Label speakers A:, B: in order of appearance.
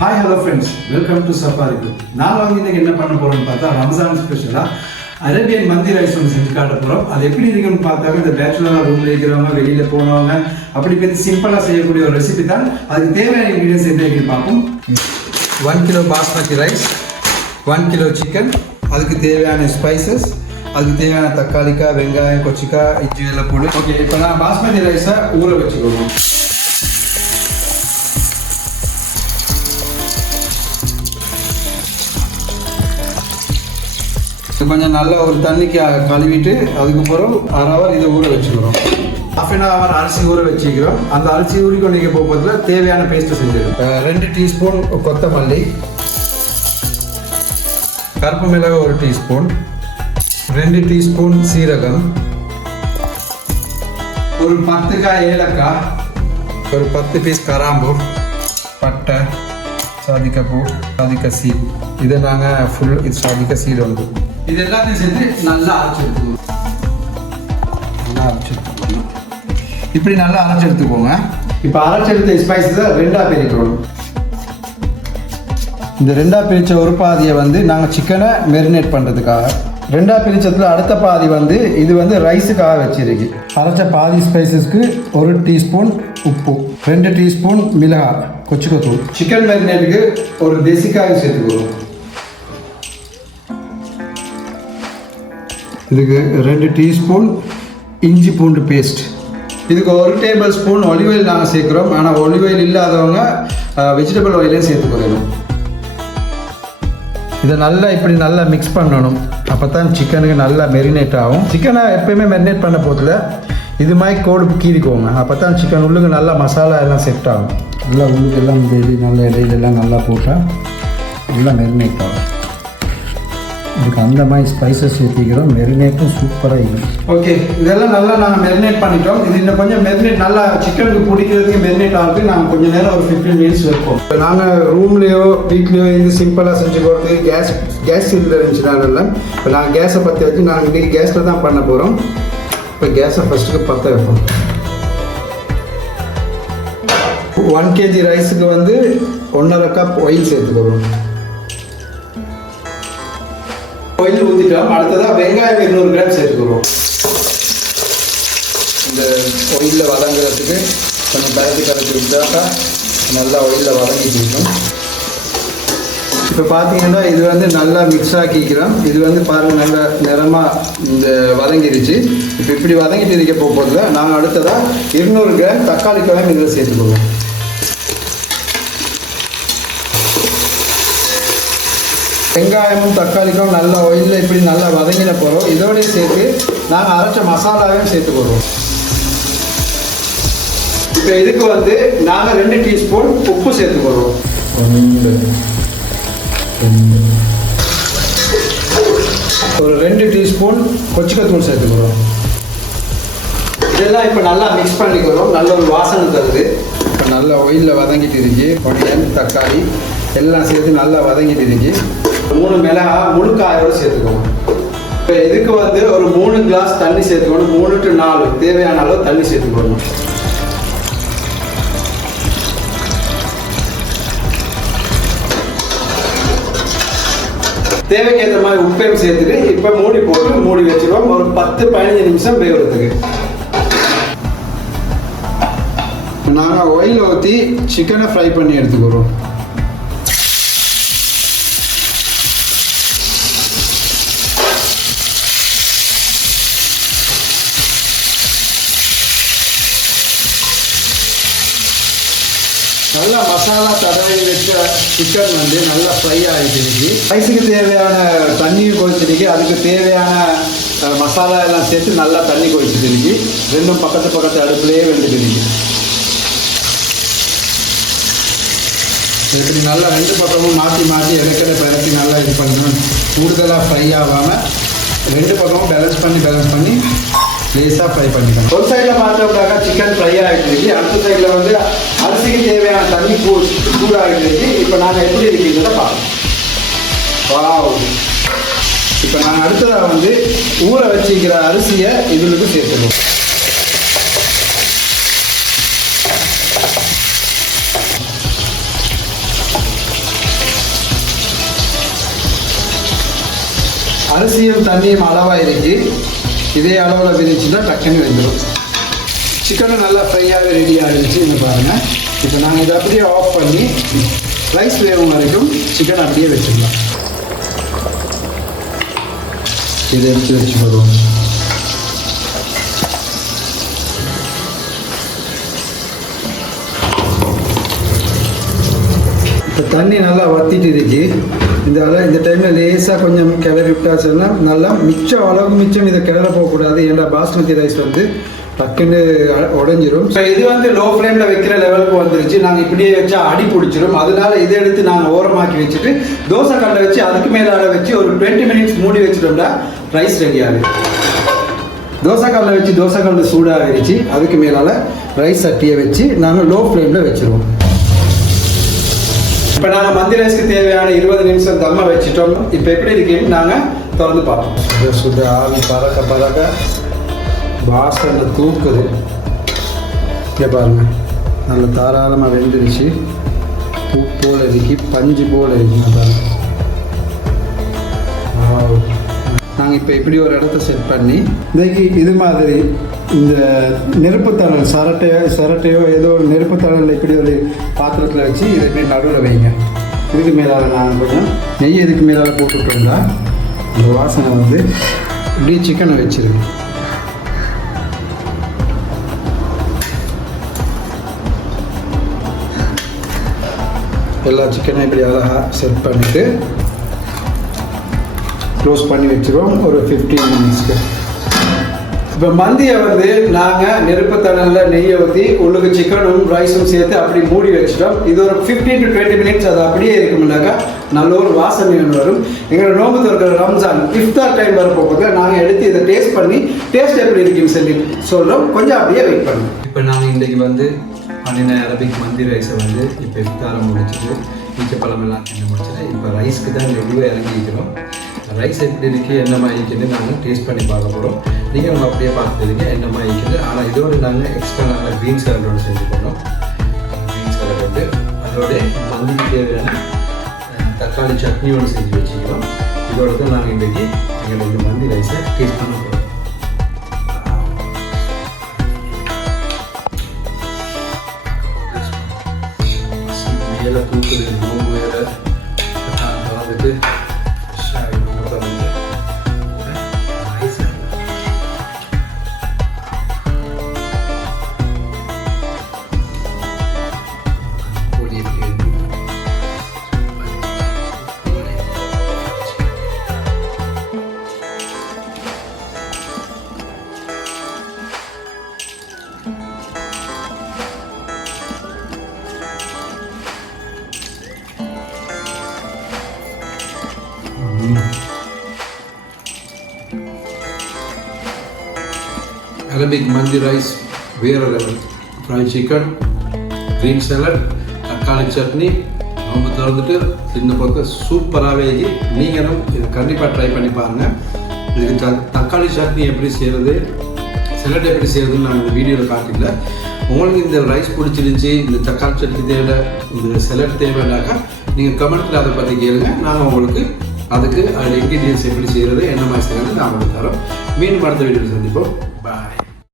A: Hi hello friends welcome to safari group நான் வந்து இன்றைக்கி என்ன பண்ண போறோம்னு பார்த்தா ரம்ஜான் ஸ்பெஷலாக அரேபியன் மந்தி ரைஸ் ஒன்று செஞ்சு காட்ட போகிறோம் அது எப்படி இருக்குன்னு பார்த்தாக்க இந்த பேச்சுலராக ரூமில் இருக்கிறவங்க வெளியில் போனவங்க அப்படி பற்றி சிம்பிளாக செய்யக்கூடிய ஒரு ரெசிபி தான். அதுக்கு தேவையான இன்க்ரீடியன்ஸ் என்ன இருக்குன்னு பார்ப்போம். One kilo basmati rice one kilo chicken அதுக்கு தேவையான ஸ்பைசஸ் அதுக்கு தேவையான தக்காளிக்காய் வெங்காயம் கொச்சிக்காய் இஞ்சி போடு ஓகே இப்போ நான் பாஸ்மதி ரைஸை ஊற வச்சுக்கோங்க கொஞ்சம் நல்லா ஒரு தண்ணிக்கு கழுவிட்டு அதுக்கப்புறம் அரை ஹவர் இதை ஊற வச்சுக்கிறோம். ஹாஃப் அன் ஹவர் அரிசி ஊற வச்சுக்கிறோம். அந்த அரிசி ஊறிக்கொண்டு நீங்கள் போகிறதுல தேவையான பேஸ்ட்டு செஞ்சிடும் ரெண்டு டீஸ்பூன் கொத்தமல்லி. கருப்பு மிளகு ஒரு டீஸ்பூன் ரெண்டு டீஸ்பூன் சீரகம். ஒரு பத்து காய் ஏலக்காய். ஒரு பத்து பீஸ் கராம்பு. பட்டை சாதிக்கப்பூ சாதிக்க சீட் இதை நாங்கள் ஃபுல் இது சாதிக்க சீட் வந்து. இது எல்லாத்தையும் சேர்த்து நல்லா அரைச்சி எடுத்துக்கணும் நல்லா அரைச்சி எடுத்துக்கணும் இப்படி நல்லா அரைச்சி எடுத்துக்கோங்க இப்போ அரைச்சி எடுத்த ஸ்பைஸஸை ரெண்டாக பிரிக்கணும் இந்த ரெண்டாக பிரித்த ஒரு பாதியை வந்து நாங்கள் சிக்கனை மெரினேட் பண்ணுறதுக்காக ரெண்டா பிரிச்சதுல அடுத்த பாதி வந்து இது வந்து ரைஸுக்காக வச்சிருக்கு அரைச்ச பாதி ஸ்பைசஸ்க்கு ஒரு டீஸ்பூன் உப்பு ரெண்டு டீஸ்பூன் மிளகாய் கொச்சுக்கத்தூள் சிக்கன் மேரினேட்டுக்கு ஒரு தேசிக்காய் சேர்த்துக்குவோம் இதுக்கு ரெண்டு டீஸ்பூன் இஞ்சி பூண்டு பேஸ்ட் இதுக்கு ஒரு டேபிள் ஸ்பூன் ஒலிவ் ஆயில் நாங்கள் சேர்க்குறோம். ஆனால் ஒலிவ் ஆயில் இல்லாதவங்க வெஜிடபிள் ஆயிலையும் சேர்த்துக்கிறோம் இதை நல்லா இப்படி நல்லா மிக்ஸ் பண்ணணும். அப்போ தான் சிக்கனுக்கு நல்லா மெரினேட் ஆகும். சிக்கனை எப்பயுமே மெரினேட் பண்ண போதில் இது மாதிரி கோடு கீறிக்கோங்க. அப்போ தான் சிக்கன் உள்ளுக்கு நல்லா மசாலா எல்லாம் செட் ஆகும். நல்லா உள்ளுக்கு எல்லாம் நல்லா இடையிலெல்லாம் நல்லா போட்டால் நல்லா மெரினேட் ஆகும். இதுக்கு அந்த மாதிரி ஸ்பைசஸ் ஊற்றிக்கிறோம் மெரினேட்டும் சூப்பராக இருக்கும். ஓகே இதெல்லாம் நல்லா நாங்கள் மெரினேட் பண்ணிட்டோம். இது இன்னும் கொஞ்சம் மெரினேட் நல்லா சிக்கனுக்கு பிடிக்கிறதுக்கு மெரினேட் ஆகுது. நாங்கள் கொஞ்சம் நேரம் ஒரு ஃபிஃப்டீன் மினிட்ஸ் வைப்போம். இப்போ நாங்கள் ரூம்லேயோ வீட்லேயோ இது சிம்பிளாக செஞ்சு போகிறது கேஸ் கேஸ் சிலிண்டர் இருந்துச்சுனால இப்போ நாங்கள் கேஸை பற்றி வச்சு நாங்கள் இன்றைக்கி கேஸில் தான் பண்ண போகிறோம் இப்போ கேஸை ஃபஸ்ட்டுக்கு பற்ற வைப்போம். ஒன் கேஜி ரைஸுக்கு வந்து ஒன்றரை கப் ஆயில் சேர்த்துக்கிறோம் ஆயில் ஊற்றிட்டோம் அடுத்ததாக வெங்காயம் இருநூறு கிராம் சேர்த்துக்கிறோம். இந்த ஆயிலில் வதங்குறதுக்கு கொஞ்சம் பரத்தி பரத்தி விட்டாக்கா நல்லா ஆயிலில் வதங்கிட்டு இருக்கும் இப்போ பார்த்தீங்கன்னா இது வந்து நல்லா மிக்ஸ் ஆக்கிக்கிறோம். இது வந்து பாருங்கள் நல்லா நிறமாக இந்த வதங்கிருச்சு. இப்போ இப்படி வதங்கிட்டு இருக்க போகிறதுல நாங்கள் அடுத்ததாக இருநூறு கிராம் தக்காளி கிழமை இதில் சேர்த்துக்குவோம் வெங்காயமும் தக்காளிக்கும் நல்ல ஆயிலில் இப்படி நல்லா வதங்கின போகிறோம் இதோடய சேர்த்து நாங்கள் அரைச்ச மசாலாவையும் சேர்த்து போடுறோம். இப்போ இதுக்கு வந்து நாங்கள் ரெண்டு டீஸ்பூன் உப்பு சேர்த்து போடுறோம். ஒரு ரெண்டு டீஸ்பூன் கொச்சிக்கத்தூள் சேர்த்துக்கிறோம் இதெல்லாம் இப்போ நல்லா மிக்ஸ் பண்ணிக்கிறோம். நல்ல ஒரு வாசனை தருது. இப்போ நல்லா ஒயிலில் வதங்கிட்டு இருக்கு. ஒனியன் தக்காளி எல்லாம் சேர்த்து நல்லா வதங்கிட்டு இருக்கு. மூணு மிளகா முழு காயோடு சேர்த்துக்கோங்க. இப்போ இதுக்கு வந்து ஒரு மூணு கிளாஸ் தண்ணி சேர்த்துக்கணும் மூணு டு நாலு. தேவையான அளவு தண்ணி சேர்த்துக்கணும் தேவைக்கேற்ற மாதிரி உப்பையும் சேர்த்துட்டு இப்போ மூடி போட்டு மூடி வச்சுருவோம். ஒரு பத்து பதினஞ்சு நிமிஷம் வேகிறதுக்கு நாங்கள் ஆயில் ஊற்றி சிக்கனை ஃப்ரை பண்ணி எடுத்துக்கிறோம். நல்லா மசாலா தடவை வச்ச சிக்கன் வந்து நல்லா ஃப்ரை ஆகிட்டு ரைஸுக்கு தேவையான தண்ணியும் கொதிச்சிருக்கு. அதுக்கு தேவையான மசாலா எல்லாம் சேர்த்து நல்லா தண்ணி கொதிச்சுட்டு இருக்கு. ரெண்டும் பக்கத்து பக்கத்து அடுப்புலேயே வெந்துட்டு இருக்கு. இப்படி நல்லா ரெண்டு பக்கமும் மாற்றி மாற்றி இறக்கிற பிறக்கி நல்லா இது பண்ணணும். கூடுதலாக ஃப்ரை ஆகாமல் ரெண்டு பக்கமும் பேலன்ஸ் பண்ணி பேலன்ஸ் பண்ணி லேசாக ஃப்ரை பண்ணிக்கலாம் ஒரு சைடில் பார்த்தோம்னாக்கா சிக்கன் ஃப்ரை ஆகிட்டு அடுத்த சைடில் வந்து அரிசிக்கு தேவையான தண்ணி கூ சூடாகிட்டு இப்போ நாங்கள் எப்படி இருக்கிறத பார்க்கலாம் இப்போ நாங்கள் அடுத்ததாக வந்து ஊற வச்சுக்கிற அரிசியை இதுக்கு சேர்த்துக்கணும். அரிசியும் தண்ணியும் அளவாக இருக்குது இதே அளவில் விரிச்சுன்னா டக்குன்னு வெந்துடும் சிக்கனும் நல்லா ஃப்ரையாகவே ரெடி ஆகிடுச்சு இங்கே பாருங்கள் இப்போ நாங்கள் இதை அப்படியே ஆஃப் பண்ணி ரைஸ் வேகும் வரைக்கும் சிக்கன் அப்படியே வச்சிடலாம். இதை எடுத்து வச்சுக்கிறோம் தண்ணி நல்லா வத்திட்டு இருக்கு. இதால் இந்த டைமில் லேசாக கொஞ்சம் கிளறி விட்டாச்சுன்னா நல்லா மிச்சம் அளவுக்கு மிச்சம் இதை கிளற போகக்கூடாது. ஏன்னா பாஸ்மதி ரைஸ் வந்து டக்குன்னு உடஞ்சிரும். ஸோ இது வந்து லோ ஃப்ளேமில் வைக்கிற லெவலுக்கு வந்துருச்சு. நாங்கள் இப்படியே வச்சா அடி பிடிச்சிரும். அதனால இதை எடுத்து நாங்கள் ஓரமாக்கி வச்சுட்டு தோசை கல்லை வச்சு அதுக்கு மேலால வச்சு ஒரு டுவெண்ட்டி மினிட்ஸ் மூடி வச்சுட்டோம்னா ரைஸ் ரெடி ஆகுது. தோசை கல்லை வச்சு தோசை கல் சூடாக வச்சு அதுக்கு மேலால் ரைஸ் சட்டியை வச்சு நாங்கள் லோ ஃப்ளேமில் வச்சுருவோம். இப்போ நாங்கள் மந்தி ரைஸ்க்கு தேவையான இருபது நிமிஷம் தம்ம வச்சிட்டோம். இப்போ எப்படி இருக்குன்னு நாங்கள் திறந்து பார்ப்போம். சுட சுட ஆவி பறக்க பறக்க வாசனை தூக்குது. இங்கே பாருங்க. நல்ல தாராளமாக வெந்துருச்சு. பூ போல் இருக்கு பஞ்சு போல் இருக்குங்க பாருங்க. நாங்கள் இப்போ இப்படி ஒரு இடத்த செட் பண்ணி இன்னைக்கு இது மாதிரி இந்த நெருப்பு சரட்டையோ சரட்டையோ ஏதோ ஒரு நெருப்பு இப்படி ஒரு பாத்திரத்தில் வச்சு இதை இப்படி நடுவில் வைங்க. இதுக்கு மேலால் நான் கொஞ்சம் நெய் இதுக்கு மேலால் போட்டுட்டோம்னா அந்த வாசனை வந்து இப்படி சிக்கனை வச்சிருங்க. எல்லா சிக்கனையும் இப்படி அழகாக செட் பண்ணிவிட்டு க்ளோஸ் பண்ணி வச்சிருவோம். ஒரு ஃபிஃப்டீன் மினிட்ஸ்க்கு இப்போ மந்தியை வந்து நாங்கள் நெருப்பு தணலில் நெய்யை ஊற்றி உள்ளுக்கு சிக்கனும் ரைஸும் சேர்த்து அப்படி மூடி வச்சிட்டோம். இது ஒரு ஃபிஃப்டீன் டு டுவெண்ட்டி மினிட்ஸ் அது அப்படியே இருக்கும்னாக்கா நல்ல ஒரு வாசனை ஒன்று வரும். எங்களோட நோம்பு திறக்கிற ரம்ஜான் இஃப்தார் டைம் வரப்போகுது. நாங்கள் எடுத்து இதை டேஸ்ட் பண்ணி டேஸ்ட் எப்படி இருக்குன்னு சொல்லி சொல்கிறோம் கொஞ்சம் அப்படியே வெயிட் பண்ணுவோம்
B: இப்போ நாங்கள் இன்றைக்கி வந்து பண்ணின அரபிக் மந்தி ரைஸை வந்து இப்போ இஃப்தாரம் முடிச்சுட்டு பீச்சப்பழம் பழமெல்லாம் தின்னு முடிச்சுட்டு இப்போ ரைஸ்க்கு தான் ரெடியாக இறங்கிக்கிறோம் ரைஸ் எப்படி இருக்குது என்ன மாதிரி நாங்கள் டேஸ்ட் பண்ணி பார்க்க போகிறோம் நீங்கள் நம்ம அப்படியே பார்த்துருங்க என்ன மாதிரி இருக்குது ஆனால் இதோடு நாங்கள் எக்ஸ்ட்ரா நாங்கள் க்ரீன் சாலடோடு செஞ்சு போனோம் க்ரீன் சாலட் வந்து அதோட மந்திக்கு தேவையான தக்காளி தக்காளி ஒன்று செஞ்சு வச்சுக்கிறோம். இதோட தான் நாங்கள் இன்றைக்கி எங்களுக்கு மந்தி ரைஸை டேஸ்ட் பண்ண போகிறோம் மேலே தூக்குது நோம்பு வேறு. வந்துட்டு அரபிக் மந்தி ரைஸ் வேறு level fry chicken green salad தக்காளி சட்னி அவங்க திறந்துட்டு சின்ன பொறுத்த சூப்பராகவே நீங்களும் இது கண்டிப்பாக ட்ரை பண்ணி பாருங்கள் இதுக்கு த தக்காளி சட்னி எப்படி செய்கிறது சிலட் எப்படி செய்கிறதுன்னு நான் இந்த வீடியோவில் காட்டில உங்களுக்கு இந்த ரைஸ் பிடிச்சிருந்துச்சி இந்த தக்காளி சட்னி தேவை இந்த செலட் தேவைன்னாக்கா நீங்கள் கமெண்ட்டில் அதை பற்றி கேளுங்க. நாங்கள் உங்களுக்கு அதுக்கு அது இன்க்ரீடியன்ஸ் எப்படி செய்கிறது என்ன மாதிரி செய்கிறது நான் உங்களுக்கு தரோம். மீண்டும் அடுத்த வீடியோவில் சந்திப்போம்.